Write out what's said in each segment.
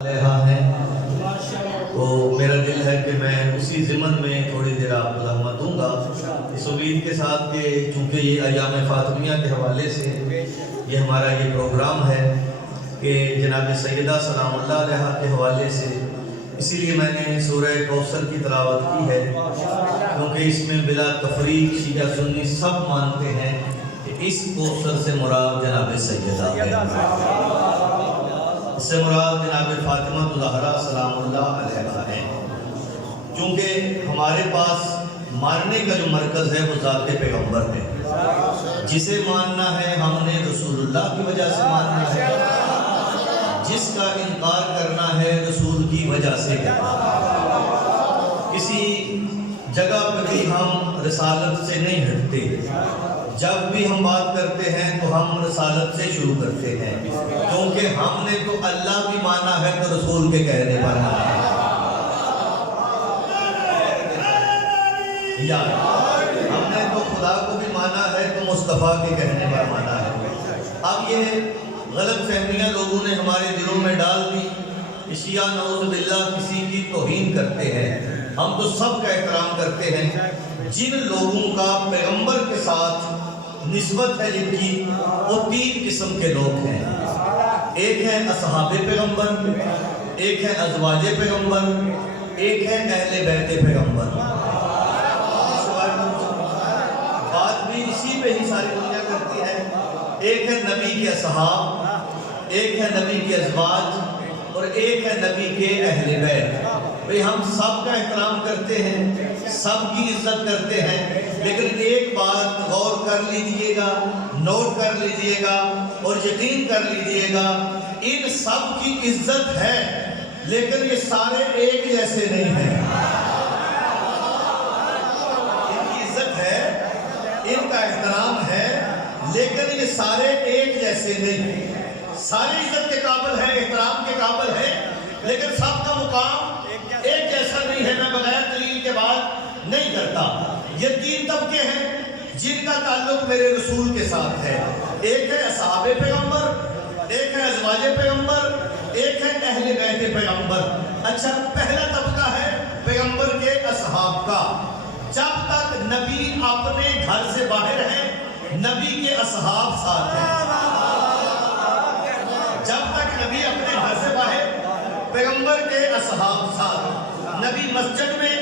ہیں تو میرا دل ہے کہ میں اسی ضمن میں تھوڑی دیر آپ کو رحمت دوں گا، اس امید کے ساتھ کہ چونکہ یہ ایام فاطمیہ کے حوالے سے یہ ہمارا یہ پروگرام ہے کہ جناب سیدہ سلام اللہ علیہ کے حوالے سے، اسی لیے میں نے سورہ کوثر کی تلاوت کی ہے، کیونکہ اس میں بلا تفریق شیعہ سنی سب مانتے ہیں کہ اس کوثر سے مراد جناب سیدہ ہے، اس سے مراد جناب فاطمہ الزہرا سلام اللہ علیہ ہے۔ چونکہ ہمارے پاس ماننے کا جو مرکز ہے وہ ذات پیغمبر ہے، جسے ماننا ہے ہم نے رسول اللہ کی وجہ سے ماننا ہے، جس کا انکار کرنا ہے رسول کی وجہ سے کرنا ہے۔ کسی جگہ پہ بھی ہم رسالت سے نہیں ہٹتے، جب بھی ہم بات کرتے ہیں تو ہم رسالت سے شروع کرتے ہیں، کیونکہ ہم نے تو اللہ بھی مانا ہے تو رسول کے کہنے پر مانا ہے، یا ہم نے تو خدا کو بھی مانا ہے تو مصطفیٰ کے کہنے پر مانا ہے۔ اب یہ غلط فہمیاں لوگوں نے ہمارے دلوں میں ڈال دی کہ شیعہ نعوذ باللہ کسی کی توہین کرتے ہیں، ہم تو سب کا احترام کرتے ہیں۔ جن لوگوں کا پیغمبر کے ساتھ نسبت ہے جن کی، وہ تین قسم کے لوگ ہیں، ایک ہے اصحاب پیغمبر، ایک ہے ازواج پیغمبر، ایک ہے اہل بیت پیغمبر۔ بات بھی اسی پہ ہی ساری دنیا کرتی ہے، ایک ہے نبی کے اصحاب، ایک ہے نبی کے ازواج اور ایک ہے نبی کے اہل بیت۔ بھئی ہم سب کا احترام کرتے ہیں، سب کی عزت کرتے ہیں، لیکن ایک بات غور کر لیجئے گا، نوٹ کر لیجئے گا اور یقین کر لیجئے گا، ان سب کی عزت ہے لیکن یہ سارے ایک جیسے نہیں ہیں۔ ان کی عزت ہے، ان کا احترام ہے، لیکن یہ سارے ایک جیسے نہیں۔ سارے عزت کے قابل ہیں، احترام کے قابل ہیں، لیکن سب کا مقام ایک جیسا نہیں ہے۔ میں بغیر دلیل کے بات نہیں کرتا۔ یہ تین طبقے ہیں جن کا تعلق میرے رسول کے ساتھ ہے، ایک ہے اصحاب پیغمبر، ایک ہے ازواج پیغمبر، ایک ہے اہل بیت پیغمبر۔ اچھا، پہلا طبقہ ہے پیغمبر کے اصحاب کا۔ جب تک نبی اپنے گھر سے باہر ہیں، نبی کے اصحاب ساتھ ہیں۔ جب تک نبی اپنے گھر سے باہر، پیغمبر کے اصحاب ساتھ، نبی مسجد میں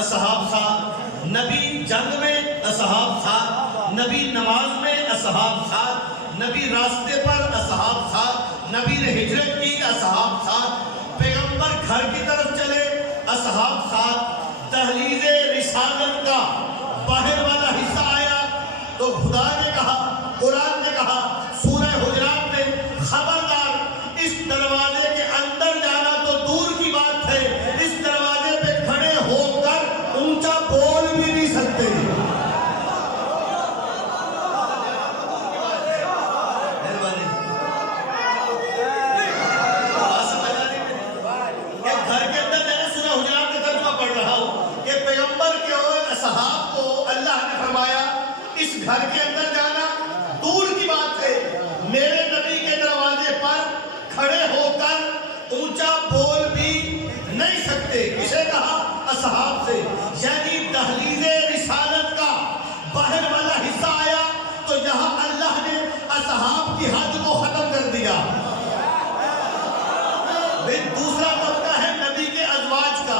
اصحاب ساتھ، نبی جنگ میں اصحاب ساتھ، نبی نماز میں اصحاب ساتھ، نبی راستے پر اصحاب ساتھ، نبی نے ہجرت کی اصحاب ساتھ، پیغمبر گھر کی طرف چلے اصحاب ساتھ، تحلیز رسالت کا باہر والا حصہ آیا تو خدا نے کہا، قرآن نے کہا سورہ حجرات میں، خبردار اس دروازے کے اندر جانا تو دور کی بات ہے، اس دروازے پہ کھڑے ہو کر اونچا بول بھی نہیں سکتے۔ گھر کے اندر میں نے سورہ حجرات کا ترجمہ پڑھ رہا ہوں کہ پیغمبر کے اور اصحاب کو اللہ نے فرمایا اس گھر کے اندر جانا دور کی بات ہے، میرے نبی کے دروازے پر کھڑے ہو کر اونچا بول بھی نہیں سکتے۔ کسے کہا؟ اصحاب سے، یعنی دہلیز رسالت کا باہر والا حصہ آیا تو یہاں اللہ نے اصحاب کی حد کو ختم کر دیا۔ دوسرا طبقہ ہے نبی کے ازواج کا۔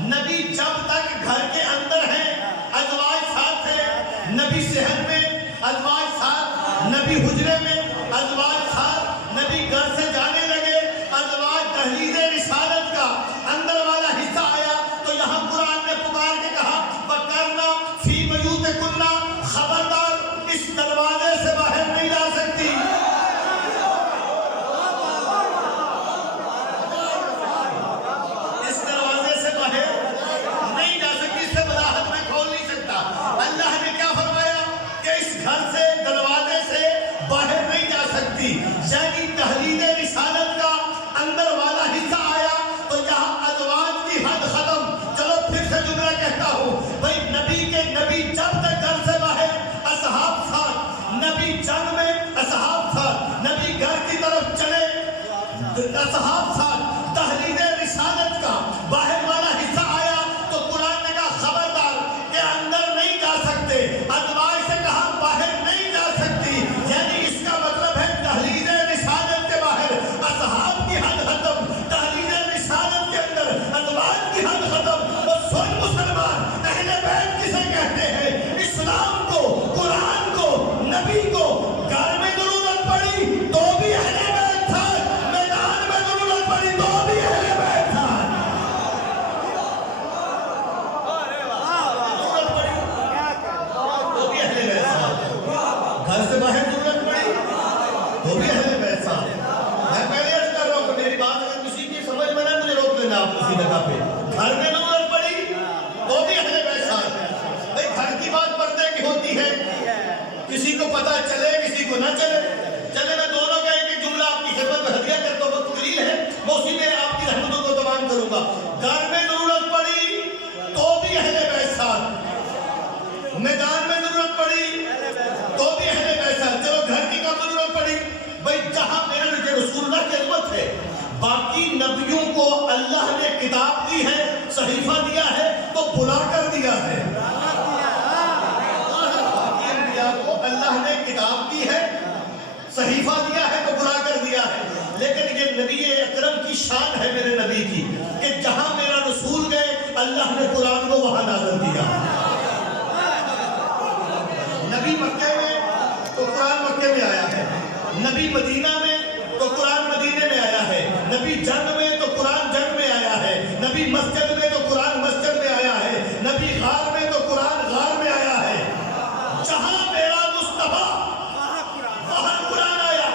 نبی جب تک گھر کے اندر ہیں، ازواج ساتھ ہیں، نبی صحن میں ازواج ساتھ، نبی حجرے میں ازواج ساتھ، نبی گھر سے جانے لگے ازواج، دہلیز رسالت کا اندر والا حصہ آیا تو یہاں قرآن نے پکار کے کہا وَقَرْنَا فِي بُيُوتِكُنَّ، خبردار اس دروازے سے باہر نہیں جا سکتی۔ اس دروازے سے باہر نہیں جا سکتی، اس سے وضاحت میں کھول نہیں سکتا۔ اللہ نے کیا فرمایا کہ اس گھر سے، دروازے سے باہر نہیں جا سکتی، یعنی تحلیل رسالت کا اندر والا حصہ آیا تو یہاں ازواج کی حد ختم۔ چلو پھر سے جملہ کہتا ہوں، بھئی نبی جب تک گھر سے باہر اصحاب ساتھ، نبی جنگ میں اصحاب ساتھ، نبی گھر کی طرف چلے اصحاب ساتھ، آپ اسی جگہ پہ. گھر میں ضرورت پڑی تو بھی اہل بیت ساتھ. بھائی گھر کی بات پردے کی ہوتی ہے, کسی کو پتہ چلے کسی کو نہ چلے. چلے میں دونوں کا ایک ایک جملہ آپ کی خدمت میں ہدیہ کرتا ہوں, وقت قلیل ہے, میں اسی میں آپ کی رحمتوں کو تمام کروں گا. گھر میں ضرورت پڑی تو بھی اہل بیت ساتھ, میدان میں ضرورت پڑی تو بھی اہل بیت ساتھ. چلو گھر کی کب ضرورت پڑی؟ بھائی جہاں میرے رسول اللہ کی عظمت ہے, باقی نبیوں کو اللہ نے کتاب دی ہے, صحیفہ دیا ہے تو بلا کر دیا ہے. باقی انبیاء کو اللہ نے کتاب دی ہے, صحیفہ دیا ہے تو بلا کر دیا ہے. لیکن یہ نبی اکرم کی شان ہے میرے نبی کی, کہ جہاں میرا رسول گئے اللہ نے قرآن کو وہاں نازل کیا. نبی مکے میں تو قرآن مکے میں آیا ہے, نبی مدینہ میں تو قرآن مدینے میں آیا ہے, نبی جنگ میں تو قرآن جنگ میں آیا ہے, نبی مسجد میں تو قرآن مسجد میں آیا ہے, نبی غار میں تو قرآن غار میں آیا ہے. جہاں میرا مصطفیٰ وہاں قرآن آیا.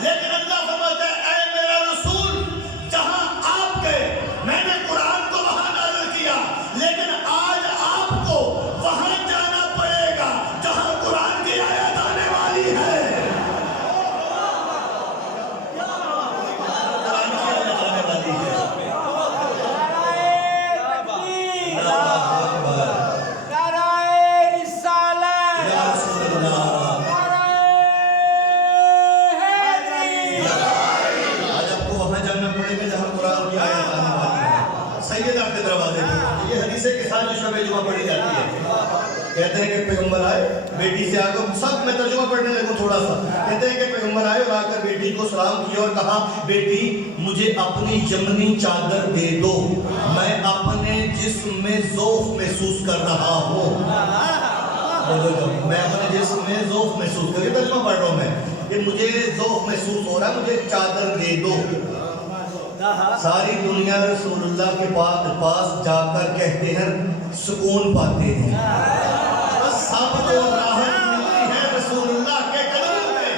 لیکن اللہ فرماتا ہے اے میرا رسول, جہاں آپ گئے میں نے قرآن کو وہاں نازل کیا, لیکن آج آپ کو وہاں جانا پڑے گا جہاں قرآن کی آیت آنے والی ہے. یہ حدیث کے ساتھ جو شب جمعہ پڑھی جاتی ہے, کہتے ہیں کہ پیغمبر آئے بیٹی سے آ کر, سب میں ترجمہ پڑھنے لگوں تھوڑا سا. کہتے ہیں کہ پیغمبر آئے اور آ کر بیٹی کو سلام کیا اور کہا بیٹی مجھے اپنی یمنی چادر دے دو, میں اپنے جسم میں ذوف محسوس کر رہا ہوں. میں اپنے جسم میں ذوف محسوس کر, یہ ترجمہ پڑھ رہا ہوں میں, کہ مجھے ذوف محسوس ہو رہا ہے, مجھے چادر دے دو. ساری دنیا رسول اللہ کے پاس جا کر کہتے ہیں سکون پاتے ہیں. سب کو راحت ملتی ہے رسول اللہ کے قدموں میں.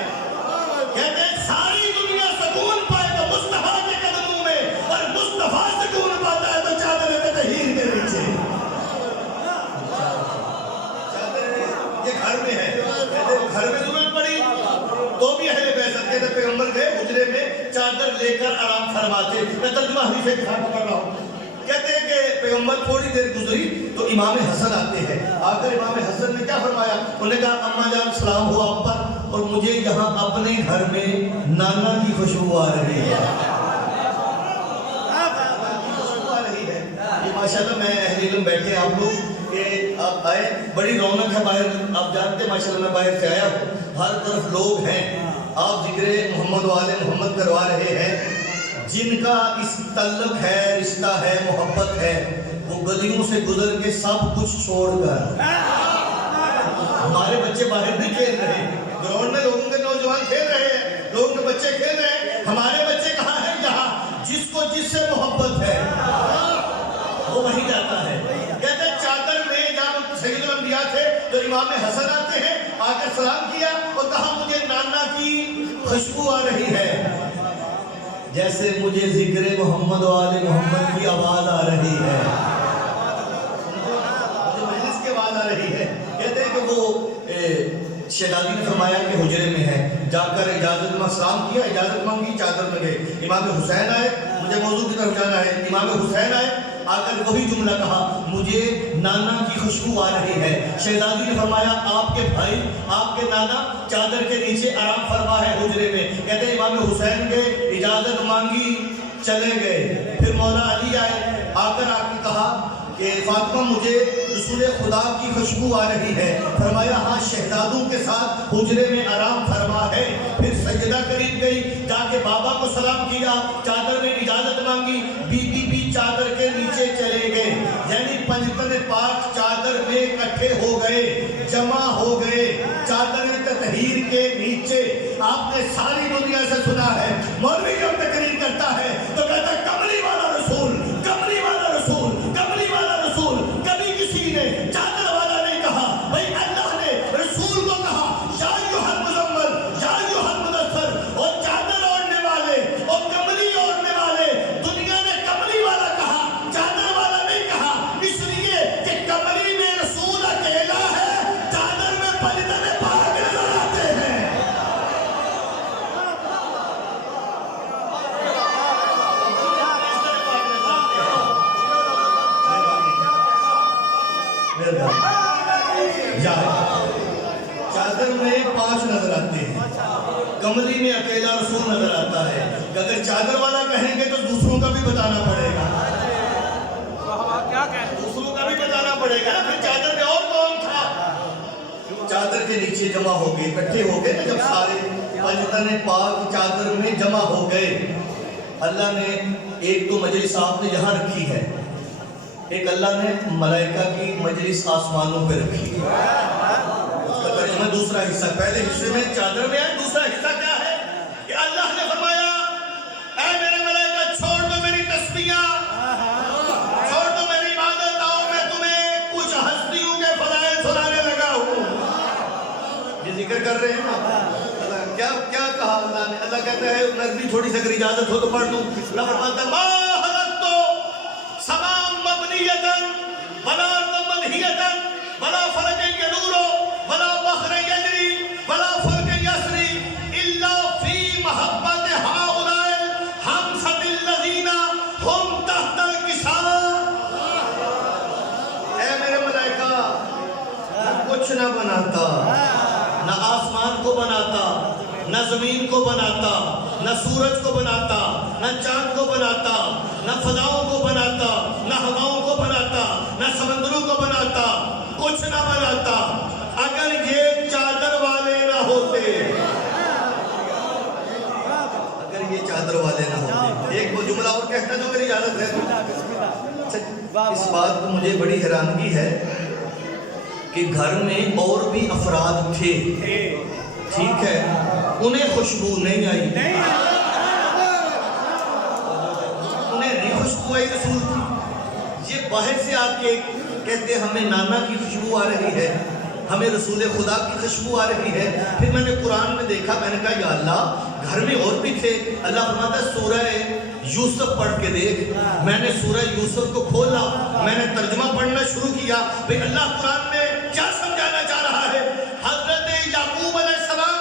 کہتے ہیں ساری دنیا سکون پائے تو مصطفیٰ کے قدموں میں, اور مصطفیٰ سکون پاتا ہے تو چادر تطہیر کے نیچے. یہ گھر میں ہے. کہتے ہیں گھر میں ضرورت پڑی تو بھی اہل بیت کہتے پیغمبر گئے حجرے میں چادر لے کر آرام فرماتے. میں ترجمہ حدیث کے ساتھ پڑھ رہا ہوں. کہتے ہیں کہ پیغمبر تھوڑی دیر گزری تو امام حسن آتے ہیں. آ کر امام حسن نے کیا فرمایا؟ انہوں نے کہا اما جان سلام ہو آپ پر, اور مجھے یہاں اپنے گھر میں نانا کی خوشبو آ رہی ہے. یہ ماشاءاللہ میں اہل علم بیٹھے ہیں آپ لوگ کہ آپ آئے, بڑی رونق ہے باہر. آپ جانتے ہیں ماشاءاللہ میں باہر سے آیا ہوں, ہر طرف لوگ ہیں. آپ ذکر محمد و آل محمد کروا رہے ہیں. جن کا اس تعلق ہے, رشتہ ہے, محبت ہے, وہ گلیوں سے گزر کے سب کچھ چھوڑ کر, ہمارے بچے باہر نہیں کھیل رہے, گراؤنڈ میں لوگوں کے نوجوان کھیل رہے ہیں, لوگوں کے بچے کھیل رہے ہیں. ہمارے بچے کہاں ہیں؟ جہاں جس کو جس سے محبت ہے وہ وہی جاتا ہے. کہتے ہیں چادر میں جب سید الانبیاء تھے تو امام حسن آتے ہیں, آ کر سلام کیا اور کہا مجھے نانا کی خوشبو آ رہی ہے, جیسے مجھے ذکر محمد و آل محمد کی آواز آ رہی ہے, مجھے مجلس کی آواز آ رہی ہے. کہتے ہیں کہ وہ شہزادی نے فرمایا کہ حجرے میں ہے, جا کر اجازت میں سلام کیا, اجازت مانگی, چادر میں گئے. امام حسین آئے, مجھے موضوع کی طرف جانا ہے. امام حسین آئے, آ کر وہی جملہ کہا مجھے نانا کی خوشبو آ رہی ہے. شہزادی نے فرمایا آپ کے بھائی, آپ کے نانا چادر کے نیچے آرام فرما ہے حجرے میں. کہتے ہیں امام حسین کے اجازت مانگی, چلے گئے. پھر مولا علی آئے, آ کر آپ نے کہا کہ فاطمہ مجھے رسول خدا کی خوشبو آ رہی ہے. فرمایا ہاں شہزادوں کے ساتھ حجرے میں آرام فرما ہے. پھر سیدہ قریب گئی, جا کے بابا کو سلام کیا, چادر میں اجازت مانگی, بی بی بھی چادر کے نیچے چلے گئے. یعنی پنجتن پاک چادر میں اکٹھے ہو گئے, جمع ہو گئے چادر تطہیر کے نیچے. آپ نے ساری دنیا سے سنا ہے, مولوی جب تقریر کرتا ہے تو کہتا ہے کملی والا رسول, کملی والا رسول, کملی والا رسول. کبھی کسی نے چادر والا نہیں کہا. بھائی اللہ نے رسول کو کہا یا ایھا المزمل, یا ایھا المدثر, اور چادر اوڑھنے والے اور کملی اوڑھنے والے کے اندر جائے۔ چادر میں 5 نظر آتے ہیں، کملی میں اکیلا رسول نظر آتا ہے کہ اگر چادر والا کہیں گے تو دوسروں کا بھی بتانا پڑے گا، دوسروں کا بھی بتانا پڑے گا، پھر چادر میں اور کون تھا؟ چادر کے نیچے جمع ہو گئے، اکٹھے ہو گئے نا جب سارے پاکستان پاک چادر میں جمع ہو گئے۔ اللہ نے ایک تو مجلس آپ نے یہاں رکھی ہے، ایک اللہ نے ملائکہ کی مجلس آسمانوں پہ رکھی ہے۔ اس کا ترجمہ دوسرا حصہ، پہلے حصے میں چادر میں ہے، دوسرا حصہ کیا ہے کہ اللہ نے فرمایا اے میرے ملائکہ چھوڑ دو میری تسبیحاں، چھوڑ دو میری عبادت، آؤ میں تمہیں کچھ ہستیوں کے فضائل سنانے لگا ہوں۔ یہ ذکر کر رہے ہیں نا کیا کہا اللہ نے؟ اللہ کہتا ہے میں بھی تھوڑی سی اگر اجازت ہو تو پڑھ دوں۔ اللہ فرماتا ہے ما حلقت سماء مبنیۃ ولا ارض منہیۃ ولا فلک ینور ولا بحر یجری ولا فلک یسری الا فی محبت ہؤلاء الخمسۃ الذین هم تحت الکساء۔ اے میرے ملائکہ میں کچھ نہ بناتا، نہ آسمان کو بناتا، نہ زمین کو بناتا، نہ سورج کو بناتا، نہ چاند کو بناتا، نہ فضاؤں کو بناتا، نہ ہواؤں کو بناتا، نہ سمندروں کو بناتا، کچھ نہ بناتا اگر یہ چادر والے نہ ہوتے، اگر یہ چادر والے نہ ہوتے۔ ایک وہ جملہ اور کہتا ہے جو میری اجازت ہے۔ اس بات کو مجھے بڑی حیرانگی ہے کہ گھر میں اور بھی افراد تھے، ٹھیک ہے، انہیں خوشبو نہیں آئی، انہیں نہیں خوشبو آئی رسول کی۔ یہ باہر سے آ کے کہتے ہیں ہمیں نانا کی خوشبو آ رہی ہے، ہمیں رسول خدا کی خوشبو آ رہی ہے۔ پھر میں نے قرآن میں دیکھا، میں نے کہا یا اللہ گھر میں اور بھی تھے۔ اللہ فرماتا ہے سورہ یوسف پڑھ کے دیکھ۔ میں نے سورہ یوسف کو کھولا، میں نے ترجمہ پڑھنا شروع کیا، بھئی اللہ قرآن میں کیا سمجھانا چاہ رہا ہے؟ حضرت یعقوب علیہ السلام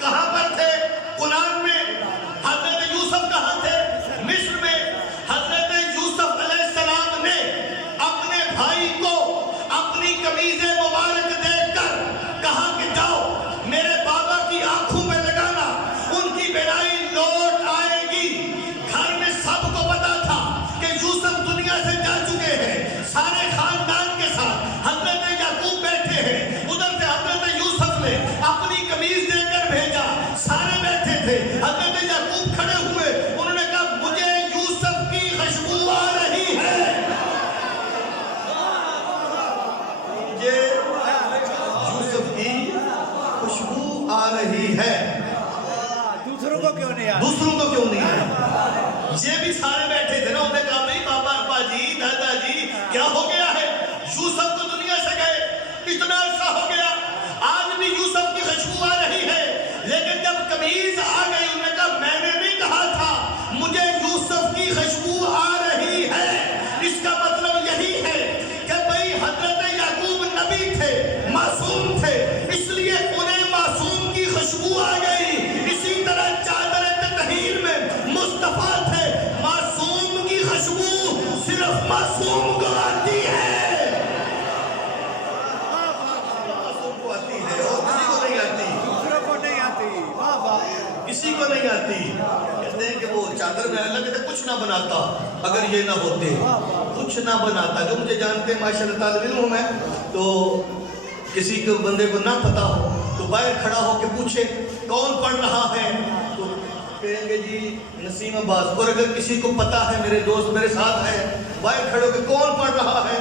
کہاں پر تھے قرآن میں؟ حضرت یوسف کہاں تھے؟ مصر میں۔ حضرت یوسف علیہ السلام نے اپنے بھائی کو اپنی قمیض مبارک دیکھ کر کہا کہ جاؤ میرے بابا کی آنکھوں میں لگانا، ان کی بینائی لوٹ آئے گی۔ گھر میں سب کو پتا تھا کہ یوسف دنیا سے جا چکے ہیں، سارے خاندان کے ساتھ حضرت یعقوب بیٹھے ہیں، ادھر سے حضرت یوسف نے اپنی قمیض دے کر بھیجا، سارے بیٹھے تھے، حضرت یعقوب کھڑے ہوئے، انہوں نے کہا مجھے یوسف کی خوشبو آ رہی ہے، مجھے یوسف کی خوشبو آ رہی ہے۔ دوسروں کو کیوں نہیں آ رہی؟ دوسروں کو کیوں نہیں آئی؟ یہ بھی سارے بیٹھے تھے نا، انہوں نے کہا بھئی بابا ابا جی دادا جی کیا ہو گیا ہے؟ یوسف تو دنیا سے گئے، اتنا عرصہ ہو گیا، آج بھی یوسف کی خوشبو آ رہی ہے، لیکن جب قمیض آ گئی انہوں نے کہا میں نے نہیں کہا تھا مجھے یوسف کی خوشبو آ رہی ہے۔ اس کا مطلب یہی ہے کہ بھئی حضرت یعقوب نبی تھے، معصوم تھے، اس لیے انہیں معصوم کی خوشبو آ گئی۔ اسی طرح چادر تطہیر میں مصطفیٰ تھے، معصوم کی خوشبو صرف معصوم کو آتی ہے، معصوم کو آتی ہے اور کسی کو نہیں آتی، دوسروں کو نہیں آتی۔ واہ واہ، کسی کو نہیں آتی۔ کہتے ہیں کہ وہ چادر میں اللہ کہتے ہیں کچھ نہ بناتا اگر یہ نہ ہوتے، کچھ نہ بناتا۔ جو مجھے جانتے ہیں ماشاءاللہ طالب علم ہوں میں، تو کسی کو بندے کو نہ پتا ہو تو باہر کھڑا ہو کے پوچھے کون پڑھ رہا ہے تو کہیں گے جی نسیم عباس، اور اگر کسی کو پتا ہے میرے دوست میرے ساتھ ہے باہر کھڑے ہو کے کون پڑھ رہا ہے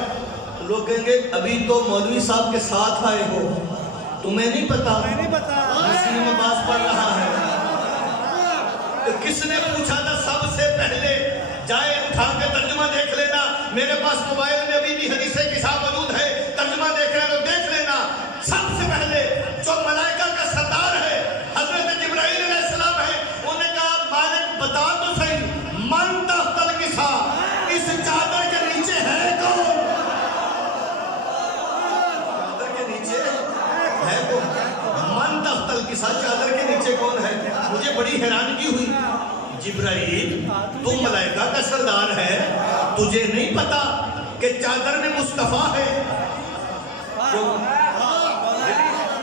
تو لوگ کہیں گے ابھی تو مولوی صاحب کے ساتھ آئے ہو، تمہیں نہیں پتا میں نہیں پتا نسیم عباس پڑھ رہا ہے۔ تو کس نے پوچھا تھا سب سے پہلے؟ جائے اٹھا کے ترجمہ دیکھ لینا، میرے پاس موبائل میں ابھی بھی حدیث کتاب موجود ہے، ترجمہ دیکھ رہے تو دیکھ لینا۔ سب سے پہلے جو ملائکہ کا سردار ہے حضرت جبرائیل علیہ السلام ہے، انہوں نے کہا مالک بتا تو صحیح من تحت الکساء، اس چادر کے نیچے ہے کون؟ چادر کے نیچے ہے کون؟ من تحت الکساء، چادر کے نیچے کون ہے؟ مجھے بڑی حیرانگی ہوئی، جبرائیل تو ملائکہ کا سردار ہے، تجھے نہیں پتا کہ چادر میں مصطفیٰ ہے؟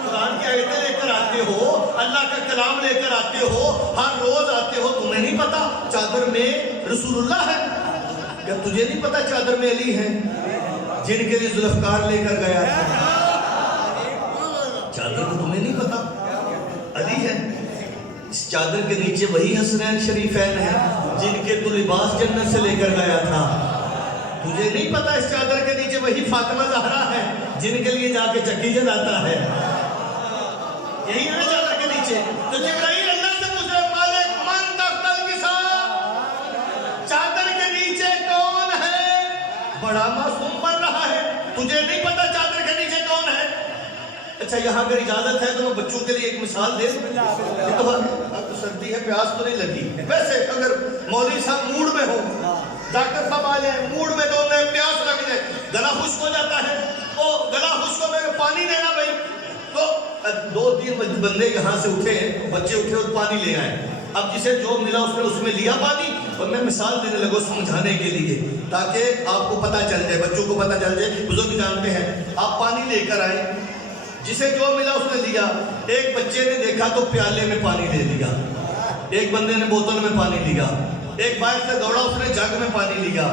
قرآن کی آیتیں لے کر آتے ہو، اللہ کا کلام لے کر آتے ہو، ہر روز آتے ہو، تمہیں نہیں پتا چادر میں رسول اللہ ہے؟ کیا تجھے نہیں پتا چادر میں علی ہیں جن کے لیے ذوالفقار لے کر گیا ہے؟ چادر کو تمہیں نہیں پتا علی ہے؟ اس چادر کے نیچے وہی حسنین شریفین ہیں جن کے تو لباس جنت سے لے کر گیا تھا۔ تجھے نہیں پتا اس چادر کے نیچے وہی فاطمہ زہرا ہے جن کے لیے جا کے چکی جلاتا ہے؟ یہی ہے چادر کے نیچے۔ تو جبرائیل اللہ سے پوچھ رہے مالک من تحت الکساء، چادر کے نیچے کون ہے؟ بڑا معصوم بن رہا ہے، تجھے نہیں پتا چادر کے نیچے کون ہے؟ اچھا یہاں اگر اجازت ہے تو میں بچوں کے لیے ایک مثال دے دوں۔ یہ تو سردی ہے، پیاس تو نہیں لگی، ویسے اگر مولوی صاحب موڈ میں ہو، ڈاکٹر صاحب آ جائیں موڈ میں تو انہیں پیاس لگ جائے، گلا خشک ہو جاتا ہے، وہ گلا خشک ہو میں پانی دینا بھائی، تو 2-3 بندے یہاں سے اٹھے، بچے اٹھے اور پانی لے آئے۔ اب جسے جو ملا اس میں لیا پانی، اور میں مثال دینے لگا سمجھانے کے لیے تاکہ آپ کو پتہ چل جائے، بچوں کو پتہ چل جائے، بزرگ جانتے ہیں۔ آپ پانی لے کر آئے، جسے جو ملا اس نے لیا۔ ایک بچے نے دیکھا تو پیالے میں پانی لے لیا، ایک بندے نے بوتل میں پانی لیا، ایک باہر سے دوڑا اس نے جگ میں پانی لیا،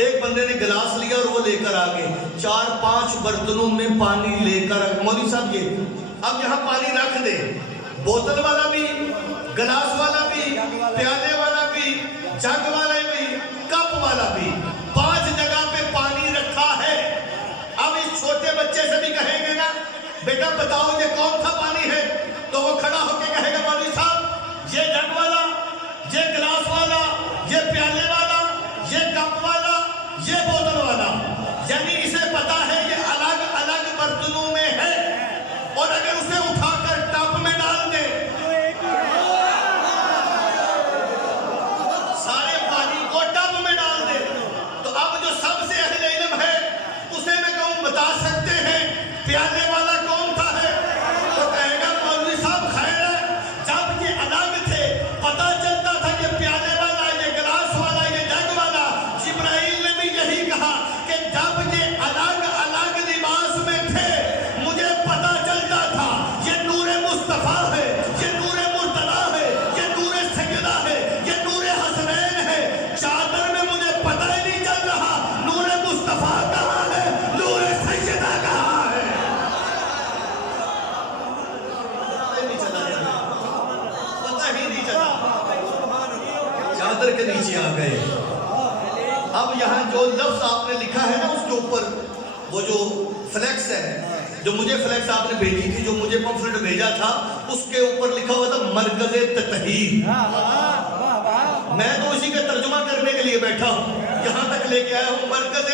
ایک بندے نے گلاس لیا اور وہ لے کر آگے 4-5 برتنوں میں پانی لے کر مولوی صاحب یہ اب یہاں پانی رکھ دے، بوتل والا بھی، گلاس والا بھی، پیالے والا بھی، جگ والا بھی، کپ والا بھی، 5 جگہ پہ پانی رکھا ہے۔ اب اس چھوٹے بچے سے بھی کہیں گے نا بیٹا بتاؤ یہ کون سا پانی ہے، تو وہ کھڑا ہو کے کہے گا مولوی صاحب یہ جگ والا، یہ گلاس والا، یہ پیالے والا، یہ کپ والا، یہ بوتل والا، یعنی اسے پتا ہے یہ الگ الگ برتنوں میں ہے، اور اگر اسے اٹھا کر ٹب میں ڈال دے سارے پانی کو ٹب میں ڈال دے، تو اب جو سب سے اہل علم ہے اسے میں کہوں بتا سکتے ہیں پیالے والا کون تھا ہے، تو کہے گا مولوی صاحب خیر ہے جب یہ الگ تھے پتا چلتا تھا کہ پیالے والا، یہ گلاس والا، یہ جگ والا۔ جبرائیل نے بھی یہی کہا کہ جب یہ الگ الگ لباس میں تھے مجھے پتا چلتا تھا یہ نور مصطفیٰ ہے، یہ نور مرتضیٰ ہے، یہ نور سیدہ ہے، یہ نور حسنین ہے۔ چادر میں مجھے پتہ ہی نہیں چل رہا نور مصطفیٰ کہاں ہے، نور سیدہ کہاں ہے۔ پتہ ہی نہیں چلا، چادر کے نیچے آ گئے۔ اب یہاں جو لفظ آپ نے لکھا ہے نا اس کے اوپر وہ جو فلیکس ہے، جو مجھے فلیکس آپ نے بھیجی تھی، جو مجھے پمفلٹ بھیجا تھا، اس کے اوپر لکھا ہوا تھا مرکز تطہیر۔ میں تو اسی کا ترجمہ کرنے کے لیے بیٹھا ہوں، یہاں تک لے کے آیا ہوں مرکز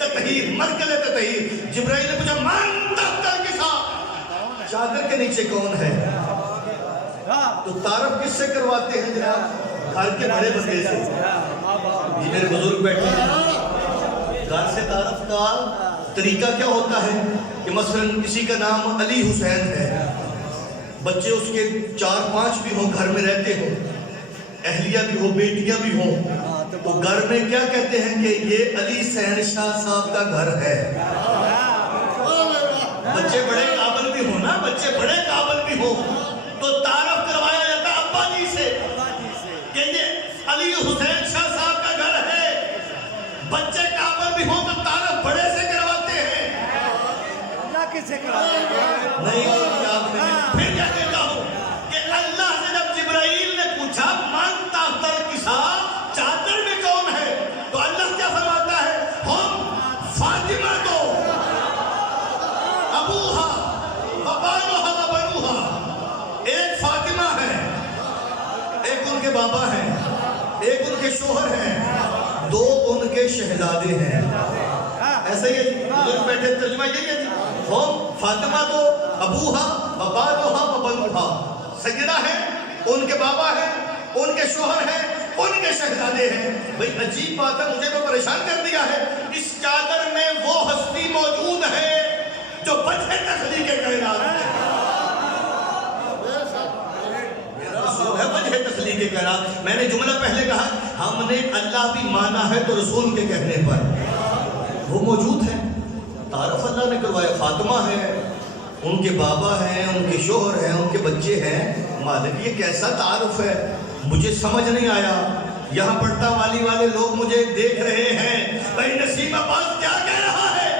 تطہیر، مرکز تطہیر۔ جبرائیل نے پوچھا من تحت الکساء، چادر کے نیچے کون ہے؟ تو تعارف کس سے کرواتے ہیں جناب؟ گھر کے بڑے بندے سے۔ یہ میرے بزرگ بیٹھے ہیں، گھر سے تعارف کا طریقہ کیا ہوتا ہے کہ مثلا کسی کا نام علی حسین ہے، بچے اس کے 4-5 بھی ہوں، گھر میں رہتے ہوں، اہلیہ بھی ہو، بیٹیاں بھی ہوں، تو گھر میں کیا کہتے ہیں کہ یہ علی حسین شاہ صاحب کا گھر ہے۔ بچے بڑے قابل بھی ہوں نا، بچے بڑے قابل بھی ہوں تو تعارف کروایا جاتا ہے ابا جی سے کہ یہ علی حسین شاہ صاحب کا گھر ہے۔ بچے قابل بھی ہوں تو تعارف بڑے سے کرواتے ہیں، اللہ کس سے کراتے ہیں؟ نہیں یاد نہیں۔ پھر کیا کہتا ہوں کہ اللہ سے جب جبرائیل نے پوچھا من تحت الکساء، چادر میں کون ہے، تو اللہ کیا فرماتا ہے ہم فاطمہ کو ابوہا وبانوہا وبنوہا، ایک فاطمہ ہے، ایک ان کے بابا ہیں، ایک ان کے شوہر ہیں، 2 ان کے شہزادے ہیں۔ ایسا ہی ہے جی، بزرگ بیٹھے ترجمہ یہی ہے جی، ہم فاطمہ تو ابوہا وبانوہا وبنوہا، سیدہ ہیں، ان کے بابا ہیں، ان کے شوہر ہیں، ان کے شہزادے ہیں۔ بھئی عجیب بات ہے، مجھے تو پریشان کر دیا ہے، اس چادر میں وہ ہستی موجود ہے جو وجہ تخلیق کائنات ہے، رسول ہے وجہ تخلیق کائنات۔ میں نے جملہ پہلے کہا ہم نے اللہ بھی مانا ہے تو رسول کے کہنے پر وہ موجود ہے، تعارف اللہ نے کروایا، فاطمہ ہے، ان کے بابا ہیں، ان کے شوہر ہیں، ان کے بچے ہیں، مالک یہ کیسا تعارف ہے؟ مجھے سمجھ نہیں آیا۔ یہاں پڑھتا والی والے لوگ مجھے دیکھ رہے ہیں، بھائی نسیم عباس کیا کہہ رہا ہے؟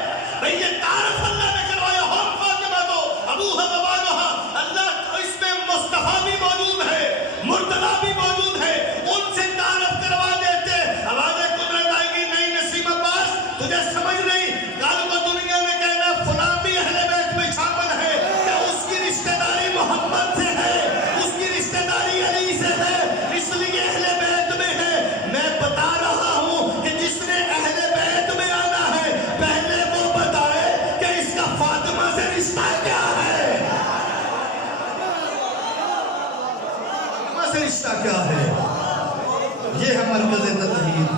بھائی یہ تعارف اللہ نے کروایا، ہم فاطمہ کو ابوہا وبانوہا، اللہ اس میں مصطفیٰ بھی موجود ہے، مرتضیٰ بھی موجود ہے، ان سے تعارف کروا دیتے۔ آواز قدرت آئے گی، نہیں نسیم عباس تجھے سمجھ نہیں، کل کو دنیا میں کہنا فلاں بھی اہل بیت میں شامل ہے، کہ اس کی رشتہ داری محمد سے ہے، اس کی رشتہ داری علی سے ہے، اس لیے اہل بیت میں ہے۔ میں بتا رہا ہوں کہ جس نے اہل بیت میں آنا ہے پہلے وہ بتائے کہ اس کا فاطمہ سے رشتہ کیا ہے، فاطمہ سے رشتہ کیا ہے۔ یہ ہے مرکز تطہیر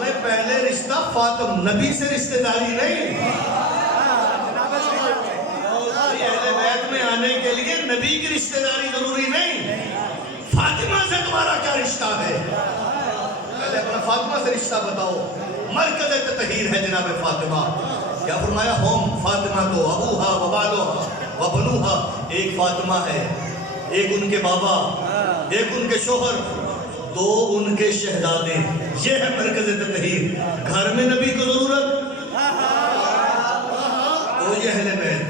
میں پہلے رشتہ فاطمہ، نبی سے رشتہ داری نہیں۔ اہل بیت میں آنے کے لیے نبی کی رشتہ داری ضروری نہیں، فاطمہ سے تمہارا کیا رشتہ ہے؟ پہلے اپنا فاطمہ سے رشتہ بتاؤ۔ مرکز تطہیر ہے جناب فاطمہ۔ کیا فرمایا؟ ہوم فاطمہ تو ابوہا وبانوہا وبنوہا، ایک فاطمہ ہے، ایک ان کے بابا، ایک ان کے شوہر، دو ان کے شہزادے۔ یہ ہے مرکز تطہیر۔ گھر میں نبی کو ضرورت تو یہ اہل بیت،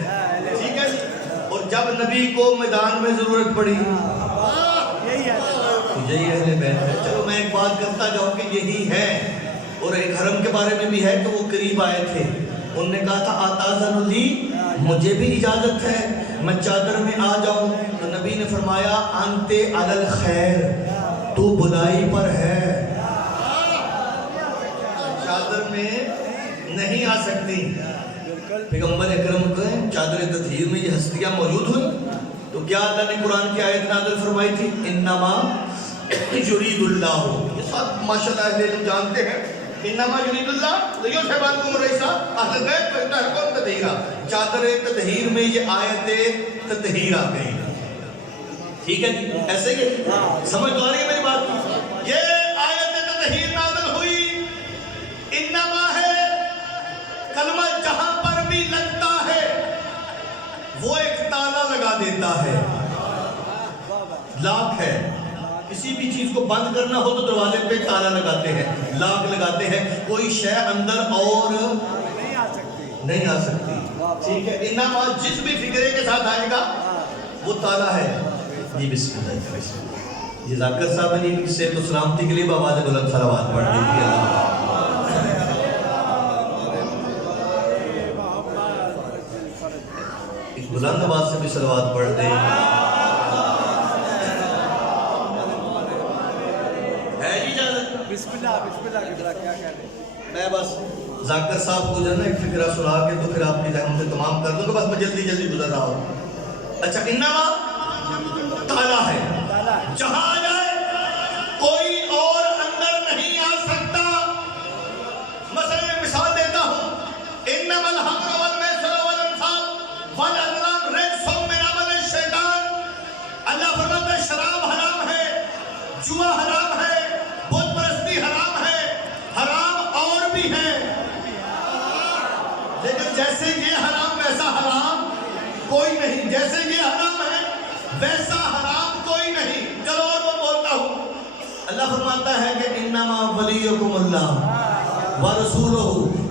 ٹھیک ہے۔ اور جب نبی کو میدان میں ضرورت پڑی یہی اہل بیت ہے۔ چلو میں ایک بات کرتا جاؤں کہ یہی ہے، اور ایک حرم کے بارے میں بھی ہے کہ وہ قریب آئے تھے، انہوں نے کہا تھا آتاذن لی، مجھے بھی اجازت ہے میں چادر میں آ جاؤں؟ تو نبی نے فرمایا انت علی الخیر، تو بلائی پر ہے، چادر میں نہیں آ سکتی۔ پیغمبر اکرم کے چادر تطہیر میں یہ ہستیاں موجود ہوئی تو کیا اللہ نے قرآن کی آیت نازل فرمائی تھی؟ انما یرید اللہ، یہ سب ماشاءاللہ اہل علم جانتے ہیں، انما یرید اللہ لیذھبعنکم الرجس اہل بیت ویطہرکم تطہیرا۔ چادر تطہیر میں یہ آیت تطہیر آ گئی، ٹھیک ہے جی، ایسے ہی سمجھ تو آ رہی ہے میری بات؟ یہ آیت تطہیر نازل ہوئی، انما ہے کلمہ جہاں پر بھی لگتا ہے وہ ایک تالا لگا دیتا ہے، لاک ہے۔ کسی بھی چیز کو بند کرنا ہو تو دروازے پہ تالا لگاتے ہیں، لاک لگاتے ہیں، کوئی شے اندر اور نہیں آ سکتی، ٹھیک ہے۔ انما جس بھی فکرے کے ساتھ آئے گا وہ تالا ہے۔ جی بسم اللہ، بسم اللہ۔ یہ ذاکر صاحب نے سے تو سلامتی کے لیے بآواز بلند صلوات پڑھ دیتی ہے۔ ایک بلند آواز سے بھی صلوات پڑھ دیں۔ ہے جی اجازت؟ بسم اللہ کی طرح کیا کہہ رہے ہیں؟ میں بس ذاکر صاحب کو جو ہے نا ایک فکرہ سنا کے تو پھر آپ کی رحم سے تمام کر دوں گا، بس میں جلدی جلدی گزر رہا ہوں۔ اچھا، انما تالا ہے، جہاں آ جائے کوئی اور اندر نہیں آ سکتا۔ مثلا میں مثال دیتا ہوں، انما الخمر والمیسر والانصاب والازلام رجس من عمل الشیطان، اللہ فرماتا ہے شراب حرام ہے، جوا حرام ہے، بت پرستی حرام ہے، حرام اور بھی ہے، لیکن جیسے یہ حرام ویسا حرام کوئی نہیں، جیسے یہ حرام ہے ویسا حرام کوئی نہیں۔ چلو اور میں بولتا ہوں، اللہ فرماتا ہے کہ انما ولیکم اللہ ورسولہ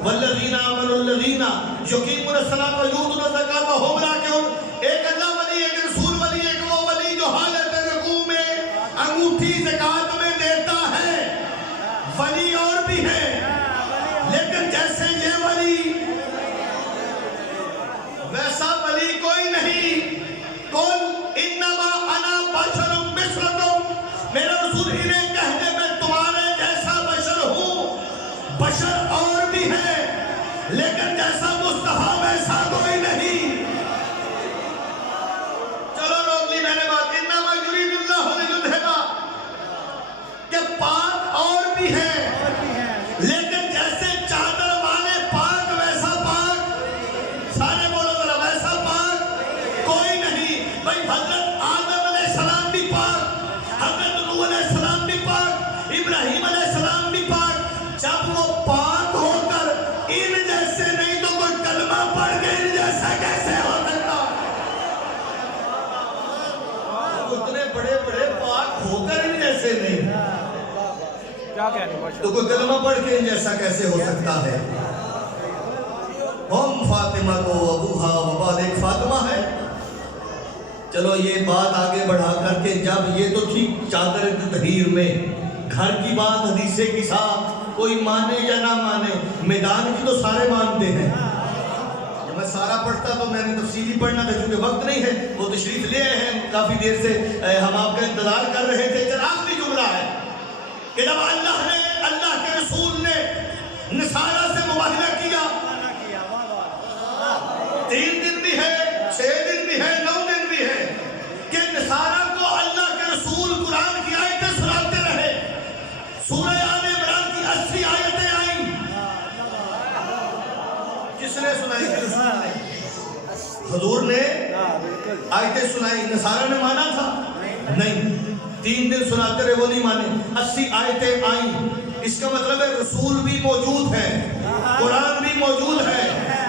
والذین آمنوا الذین یقیمون الصلاۃ ویؤتون الزکاۃ وهم راکعون۔ ایک اللہ ولی، ایک رسول ولی، ایک وہ ولی جو حالت رکوع میں انگوٹھی زکات میں دیتا ہے۔ ولی اور بھی ہے، لیکن جیسے یہ ولی ویسا ولی کوئی نہیں۔ قل انما انا بشر مثلکم، میرا رسول انہیں کہہ دے میں تمہارے جیسا بشر ہوں۔ بشر اور بھی ہے، لیکن جیسا مصطفیٰ ویسا کوئی نہیں۔ چلو روک لی میں نے بات، انما یرید اللہ لیذھب، کہ پاک اور بھی ہے، لیکن جیسے چادر والے پاک ویسا پاک، سارے بولو ذرا، ویسا پاک کوئی نہیں۔ بھائی حضرت آدم علیہ السلام بھی پاک، حضرت نوح علیہ السلام بھی پاک، ابراہیم علیہ السلام بھی پاک۔ جب وہ پاک ہو کر ان جیسے نہیں تو کوئی رہے نہیں. کیا کہنے ماشاء تو کوئی کلمہ پڑھ کے ان جیسا کیسے ہو سکتا ہے؟ ہم فاطمہ کو ابوہا وباد ایک فاطمہ ہے. چلو یہ بات آگے بڑھا کر کے جب یہ تو ٹھیک چادر تطہیر میں گھر کی بات حدیثے کی ساتھ کوئی مانے یا نہ مانے، میدان کی تو سارے مانتے ہیں. جب میں سارا پڑھتا تو میں نے تفصیلی پڑھنا تھا کیونکہ وقت نہیں ہے. وہ تشریف لے آئے ہیں کافی دیر سے ہم آپ کا انتظار کر رہے تھے. چل آخری جملہ ہے کہ جب اللہ کے رسول نے نصارہ سے مباہلہ کیا، 3 دن بھی ہے، 6 دن بھی ہے، 9 دن بھی ہے، کہ نصارہ کو اللہ کے رسول قرآن کی آیتیں سناتے رہے. سورہ آل عمران کی 80 آیتیں آئیں. کس نے سنائی؟ حضور نے آیتیں سنائی. نصارہ نے مانا تھا؟ نہیں. 3 دن سناتے رہے، وہ نہیں مانے. 80 آیتیں آئیں. اس کا مطلب ہے رسول بھی موجود ہے، قرآن بھی موجود ہے.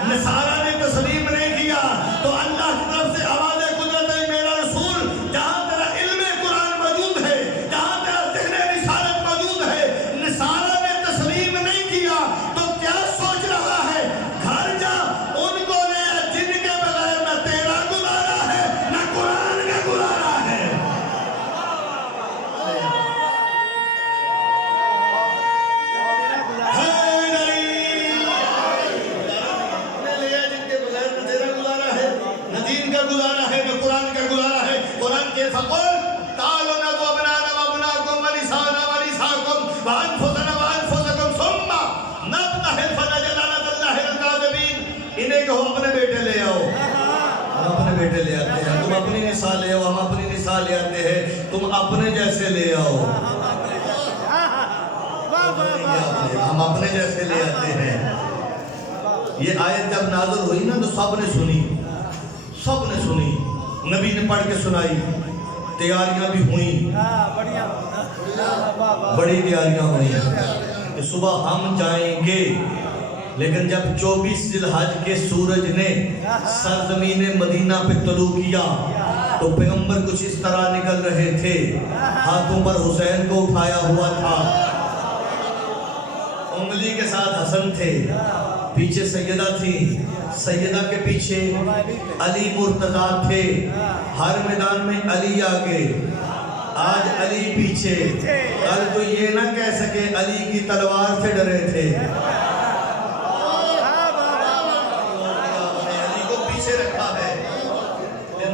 نصارہ نے تسلیم نہیں کیا تو اللہ کی طرف سے آواز قدرت ہے، میرا رسول جہاں تیرا علم قرآن موجود ہے، جہاں تیرا ذہن رسالت موجود ہے، نصارہ نے تسلیم نہیں کیا تو کیا سوچ رہا ہے؟ گھر جا ان کو لے، جن کے بغیر نہ تیرا گزارا ہے نہ قرآن کا گزارا ہے. گزارا ہے نہ قرآن کا گزارا ہے. قرآن کے فقل تعالوا ندعو ابناءنا وابناءکم ونساءنا ونساءکم وانفسنا وانفسکم ثم نبتہل فنجعل لعنة اللہ الکاذبین. انہیں کہو اپنے بیٹے لے آؤ. ہم اپنے بیٹے لے آتے ہیں. تم اپنی نساء لے آؤ، ہم اپنی نساء لے آتے ہیں. تم اپنے جیسے لے آؤ، ہم اپنے جیسے لے آتے ہیں. یہ آیت جب نازل ہوئی نا تو سب نے سنی، سب نے سنی. نبی نے پڑھ کے سنائی. تیاریاں بھی ہوئیں، بڑی تیاریاں ہوئیں کہ صبح ہم جائیں گے. لیکن جب 24 ذی الحج کے سورج نے سرزمین مدینہ پہ طلوع کیا تو پیغمبر کچھ اس طرح نکل رہے تھے. ہاتھوں پر حسین کو اٹھایا ہوا تھا، انگلی کے ساتھ حسن تھے، پیچھے سیدہ تھی، سیدہ کے پیچھے علی مرتضیٰ تھے. ہر میدان میں علی آگے، آج علی پیچھے. کل تو یہ نہ کہہ سکے علی کی تلوار سے ڈرے تھے. علی کو پیچھے رکھا ہے.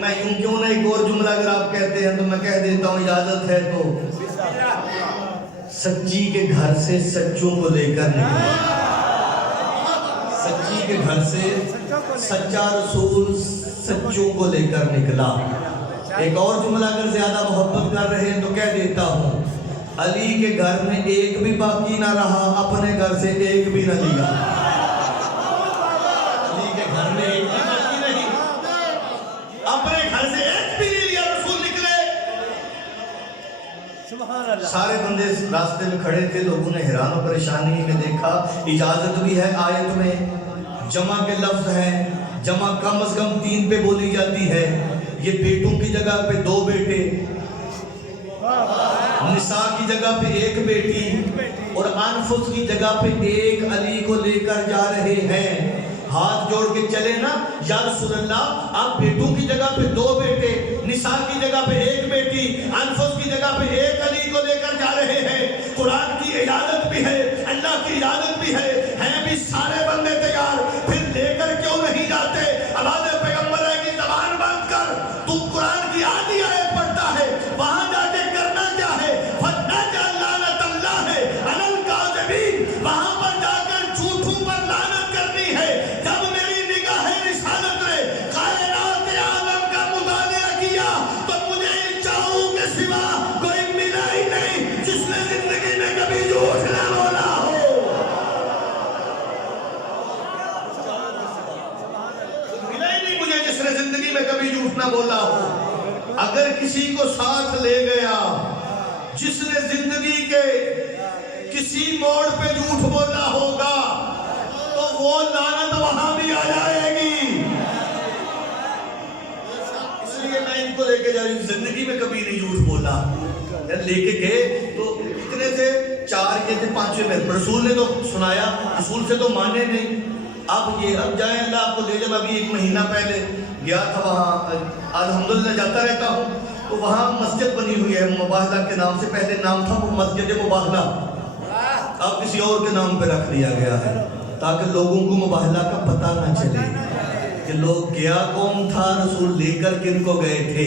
میں یوں کیوں نہ ایک اور جملہ اگر آپ کہتے ہیں تو میں کہہ دیتا ہوں، اجازت ہے تو. سچی کے گھر سے سچوں کو لے کر نکلا، سچی کے گھر سے سچا رسول سچوں کو لے کر نکلا. ایک اور جملہ اگر زیادہ محبت کر رہے ہیں تو کہہ دیتا ہوں، علی کے گھر میں ایک بھی باقی نہ رہا، اپنے گھر سے ایک بھی نہ لیا. علی کے گھر میں ایک بھی باقی نہیں، اپنے گھر سے ایک بھی نہیں لیا. رسول نکلے، سارے بندے راستے میں کھڑے تھے. لوگوں نے حیران و پریشانی میں دیکھا. اجازت بھی ہے آیت میں، جمع کے لفظ ہیں، جمع کم از کم 3 پہ بولی جاتی ہے. یہ بیٹوں کی جگہ پہ 2 بیٹے، نساء کی جگہ پہ 1 بیٹی، اور انفس کی جگہ پہ 1 علی کو لے کر جا رہے ہیں. ہاتھ جوڑ کے چلے نا، یا رسول اللہ آپ بیٹوں کی جگہ پہ 2 بیٹے، نساء کی جگہ پہ 1 بیٹی، انفس کی جگہ پہ 1 علی کو لے کر جا رہے ہیں. قرآن کی اجازت بھی ہے، اللہ کی اجازت بھی ہے، ہیں بھی سارے بندے تیار. پھر لے کر کیوں نہیں جاتے؟ آواز پیغمبر ہے کہ زبان بند کر. تو قرآن کی آدھی آیت پڑھتا ہے، وہاں جا کے کرنا کیا ہے؟ فَنَجْعَلْ لَعْنَةَ اللَّهِ عَلَى الْكَاذِبِينَ. وہاں پر جا کر جھوٹوں پر لعنت کرنی ہے. جب میری نگاہ رسالت نے کائنات عالم کا مطالعہ کیا تو مجھے ان چاہوں کے سوا کوئی ملا ہی نہیں جس نے زندگی میں کبھی جھوٹ نہ بولا ہو. ملا ہی نہیں مجھے جس نے زندگی میں کبھی جھوٹ نہ بولا ہو. اگر کسی کو ساتھ لے گیا جس نے زندگی کے کسی موڑ پہ جھوٹ بولا ہوگا تو وہ لعنت وہاں بھی آ جائے گی. اس لیے میں ان کو لے کے جا رہی ہوں، زندگی میں کبھی نہیں جھوٹ بولا. لے کے گئے تو کتنے تھے؟ 4 یہ تھے، 5ویں میں رسول نے تو سنایا، رسول سے تو مانے نہیں. اب جائیں اللہ آپ کو لے جائے. ابھی 1 مہینہ پہلے گیا تھا وہاں، الحمدللہ جاتا رہتا ہوں. تو وہاں مسجد بنی ہوئی ہے مباہلہ کے نام سے، پہلے نام تھا وہ مسجد مباہلہ، اب کسی اور کے نام پہ رکھ دیا گیا ہے تاکہ لوگوں کو مباہلہ کا پتہ نہ چلے کہ لوگ گیا کون تھا، رسول لے کر کن کو گئے تھے.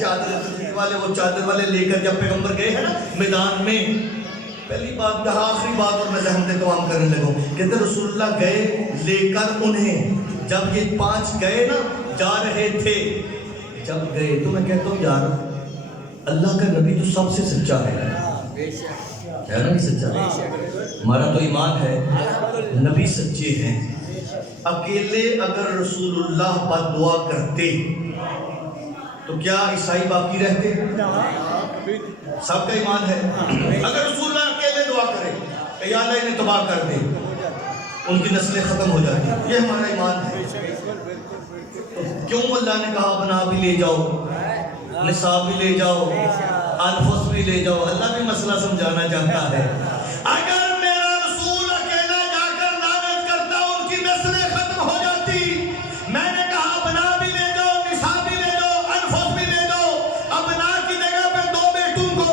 چادر والے، وہ چادر والے لے کر جب پیغمبر گئے ہیں نا میدان میں، پہلی بات کہا، آخری بات اور میں ذہن میں تمام کرنے لگوں، کہتے رسول اللہ گئے لے کر انہیں. جب یہ 5 گئے نا، جا رہے تھے، جب گئے تو میں کہتا ہوں یار اللہ کا نبی تو سب سے سچا ہے نا، نہیں سچا؟ ہمارا تو ایمان ہے نبی سچے ہیں. اکیلے اگر رسول اللہ بد دعا کرتے تو کیا عیسائی باقی رہتے؟ سب کا ایمان ہے اگر رسول اللہ اکیلے دعا کرے کہ یا اللہ انہیں تباہ کر دے، ان کی نسلیں ختم ہو جاتی. یہ ہمارا ایمان ہے. کیوں اللہ نے کہا بنا بھی لے جاؤ، نصاب بھی لے جاؤ، انفس بھی لے جاؤ؟ اللہ بھی مسئلہ سمجھانا چاہتا ہے. اگر میرا رسول اکیلا جا کر لعنت کرتا ان کی نسلیں ختم ہو جاتی. میں نے کہا بنا بھی لے جاؤ، نصاب بھی لے جاؤ، انفس بھی لے جاؤ. اب بنا کی جگہ پہ 2 بیٹوں کو،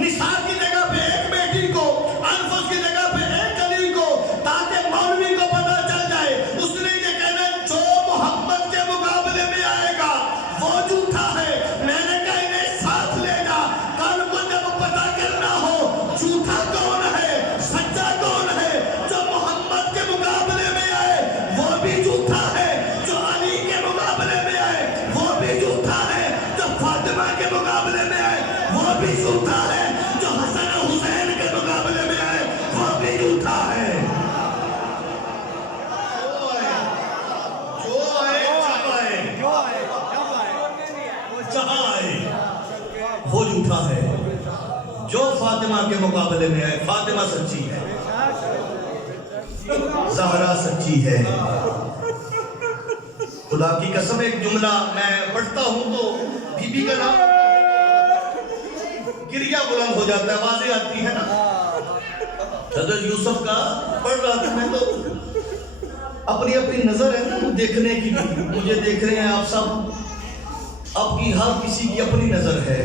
نصاب کی جگہ پہ 1 بیٹی کو، انفس کی جگہ پہ 1 علی کو، تاکہ مولوی کو پتہ چل جائے. اس نے یہ کہنا جو محمد کے مقابلے میں آئے گا وہ جھوٹا ہے. میں نے کہا انہیں ساتھ لے جا، کل کو جب پتہ کرنا ہو جھوٹا کون ہے سچا کون ہے. جو محمد کے مقابلے میں آئے وہ بھی جھوٹا ہے، جو علی کے مقابلے میں آئے وہ بھی جھوٹا ہے، جو فاطمہ کے مقابلے میں آئے وہ بھی جھوٹا ہے، جو حسن حسین کے مقابلے میں آئے وہ بھی جھوٹا ہے. جو آئے جہاں آئے وہ جھوٹا ہے. جو فاطمہ کے مقابلے میں آئے، فاطمہ سچی ہے، زہرا سچی ہے. خدا کی قسم ایک جملہ میں پڑھتا ہوں تو بی بی کا نام گریہ بلند ہو جاتا ہے، آوازیں آتی ہے نا. حضرت یوسف کا پڑھ رہا تھا میں تو اپنی نظر ہے نا دیکھنے کی، مجھے دیکھ رہے ہیں آپ سب، آپ کی ہر کسی کی اپنی نظر ہے.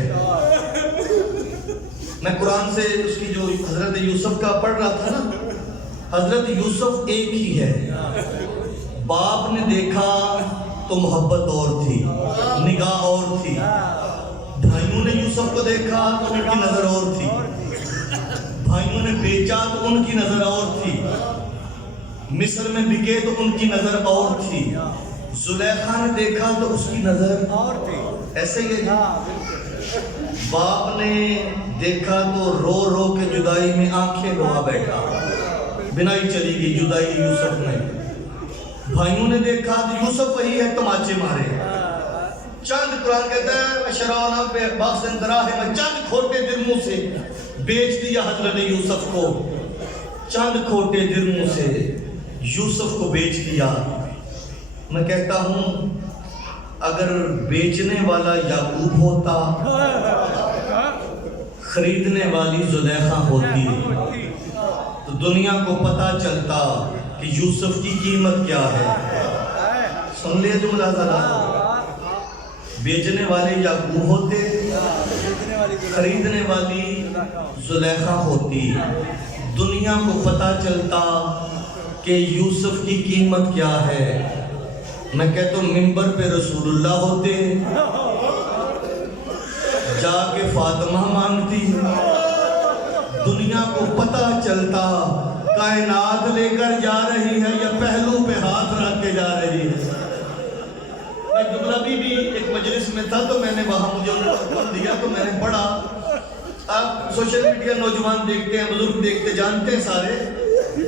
میں قرآن سے اس کی جو حضرت یوسف کا پڑھ رہا تھا نا، حضرت یوسف ایک ہی ہے. باپ نے دیکھا تو محبت اور تھی، نگاہ اور تھی. بھائیوں نے یوسف کو دیکھا تو ان کی نظر اور تھی. بھائیوں نے بیچا تو ان کی نظر اور تھی. مصر میں بکے تو ان کی نظر اور تھی. زلیخا نے دیکھا تو اس کی نظر اور تھی. ایسے ہی باپ نے دیکھا تو رو رو کے جدائی میں آنکھیں گوا بیٹھا، بنائی چلی گئی جدائی یوسف میں. بھائیوں نے دیکھا تو یوسف وہی ہے، تماچے مارے. چند قرآن کہتا ہے شرعنا پہ باخسن دراہم، چند کھوٹے درموں سے بیچ دیا حضرت یوسف کو. چند کھوٹے درموں سے یوسف کو بیچ دیا. میں کہتا ہوں اگر بیچنے والا یعقوب ہوتا، خریدنے والی زلیخا ہوتی، تو دنیا کو پتہ چلتا کہ یوسف کی قیمت کیا ہے. سن لیا جملہ ذرا، بیچنے والے یعقوب ہوتے، خریدنے والی زلیخا ہوتی، دنیا کو پتہ چلتا کہ یوسف کی قیمت کیا ہے. میں کہتا ہوں ممبر پہ رسول اللہ ہوتے، جا کے فاطمہ مانگتی، دنیا کو پتہ چلتا کائنات لے کر جا رہی ہے یا پہلو پہ ہاتھ رکھ کے جا رہی ہے. میں دبلبی بھی ایک مجلس میں تھا تو میں نے وہاں مجھے انہوں نے پڑھ دیا تو میں نے پڑھا. آپ سوشل میڈیا نوجوان دیکھتے ہیں، بزرگ دیکھتے، جانتے ہیں سارے،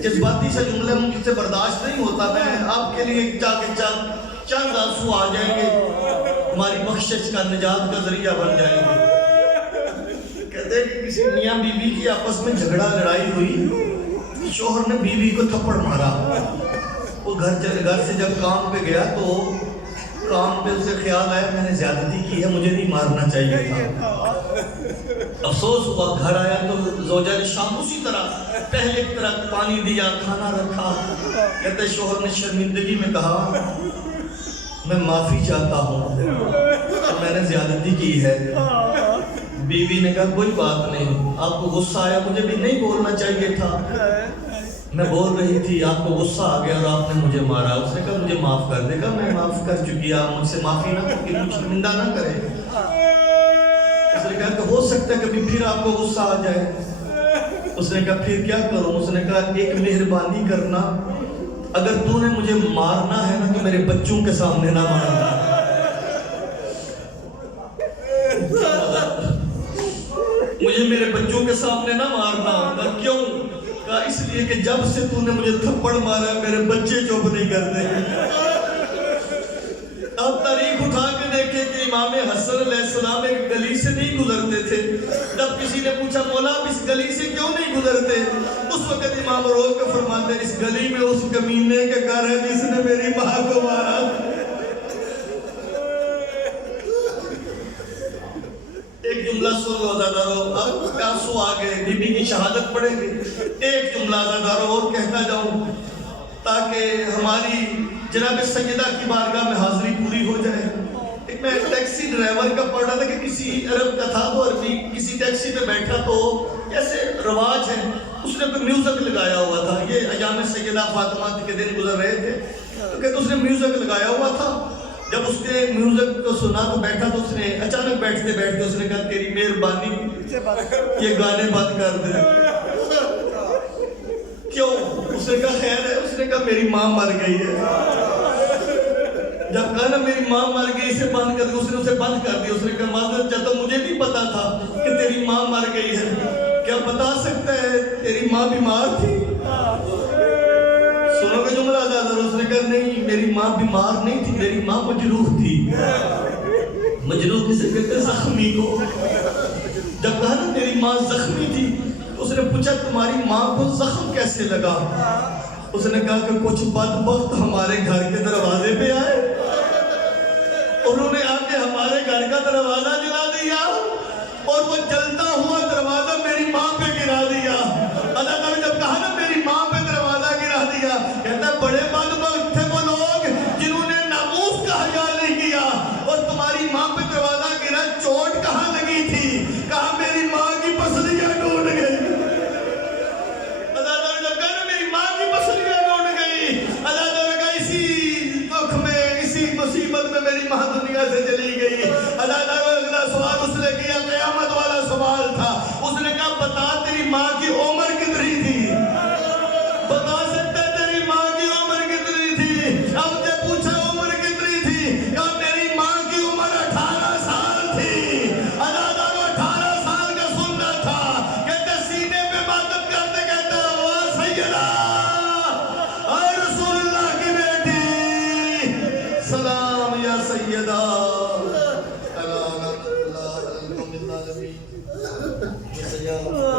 جذباتی سا جملہ مجھ سے برداشت نہیں ہوتا. میں آپ کے لیے چند آنسو آ جائیں گے، ہماری بخشش کا نجات کا ذریعہ بن جائیں گے. کہتے ہیں کہ کسی میاں بیوی کی آپس میں جھگڑا لڑائی ہوئی، شوہر نے بیوی کو تھپڑ مارا. وہ گھر سے جب کام پہ گیا تو کام پہ اسے خیال آیا میں نے زیادتی کی ہے، مجھے نہیں مارنا چاہیے تھا۔ افسوس ہوا، گھر آیا تو زوجہ نے شام اسی طرح پہلے کی طرح پانی دیا، کھانا رکھا۔ کہتے شوہر نے شرمندگی میں کہا میں معافی چاہتا ہوں کہ میں نے زیادتی کی ہے۔ بیوی نے کہا کوئی بات نہیں، آپ کو غصہ آیا، مجھے بھی نہیں بولنا چاہیے تھا، میں بول رہی تھی، آپ کو غصہ آ گیا اور آپ نے مجھے مارا۔ اس نے کہا مجھے معاف کر دے گا، میں معاف کر چکی، آپ مجھ سے معافی نہ کر کے مجھ شرمندہ نہ کرے۔ اس نے کہا کہ ہو سکتا ہے کبھی پھر آپ کو غصہ آ جائے۔ اس نے کہا پھر کیا کروں؟ اس نے کہا ایک مہربانی کرنا، اگر تو نے مجھے مارنا ہے نا تو میرے بچوں کے سامنے نہ مارنا۔ مجھے میرے بچوں کے سامنے نہ مارنا۔ کیوں؟ کہا اس لیے کہ جب سے تو نے مجھے تھپڑ مارا میرے بچے چپ نہیں کرتے۔ اب تاریخ اٹھا کے دیکھیں کہ امام حسن علیہ السلام ایک گلی سے نہیں گزرتے تھے۔ جب کسی نے پوچھا مولا آپ اس گلی سے کیوں نہیں گزرتے، اس وقت امام رو کے فرماتے ہیں اس گلی میں اس کمینے کے گھر ہے جس نے میری ماں کو مارا۔ ایک جملہ سن لو عزادارو، اب آنسو آ گئے، بی بی کی شہادت پڑھیں گے۔ ایک جملہ عزادارو اور کہتا جاؤں تاکہ ہماری جناب سیدہ کی بارگاہ میں حاضری پوری ہو جائے۔ ایک میں ٹیکسی ڈرائیور کا پڑھ رہا تھا کہ کسی عرب کا تھا، تو عربی کسی ٹیکسی پہ بیٹھا تو ایسے رواج ہے، اس نے کوئی میوزک لگایا ہوا تھا، یہ ایام سیدہ فاطمہ کے دن گزر رہے تھے، تو کہتے اس نے میوزک لگایا ہوا تھا۔ جب اس نے میوزک کو سنا تو بیٹھا تو اس نے اچانک بیٹھتے بیٹھتے اس نے کہا تیری مہربانی یہ گانے بند کر دے۔ کیوں؟ اس نے کہا خیر ہے، اس نے کہا میری ماں مر گئی ہے۔ جب کہا نا میری ماں مر گئی اسے بند کر دیا، اس نے اسے بند کر دیا۔ اس نے کہا معذرت چاہتا ہوں مجھے نہیں پتا تھا کہ تیری ماں مر گئی ہے، کیا بتا سکتا ہے تیری ماں بیمار تھی؟ سنو گے جملہ زیادہ؟ اس نے کہا نہیں میری ماں بیمار نہیں تھی، میری ماں مجروح تھی۔ مجروح کسے کہتے ہیں؟ زخمی کو۔ جب کہا نا تیری ماں زخمی تھی تو اس نے پوچھا تمہاری ماں کو زخم کیسے لگا؟ اس نے کہا کہ کچھ بدبخت ہمارے گھر کے دروازے پہ آئے، انہوں نے آ کے ہمارے گھر کا دروازہ جلا دیا اور وہ جلتا ہوا دروازہ میری ماں پہ گرا دیا۔ اللہ نے جب کہا نا میری ماں پہ دروازہ گرا دیا، کہتا ہے بڑے بدبخت تھے وہ لوگ جنہوں نے ناموس کا حیا نہیں کیا، اور تمہاری ماں پہ دروازہ گرا، چوٹ کہاں لگی تھی؟ کہا میری ماں کی پسلیاں ٹوٹ گئی۔ اللہ نے جب کہا میری ماں کی پسلیاں ٹوٹ گئی، اللہ نے کہا اسی دکھ میں اسی مصیبت میں میری ماں دنیا سے چلی گئی۔ اللہ نے اگلا سوال اس نے کیا قیامت والا سوال تھا، اس نے کہا بتا تیری ماں کی عمر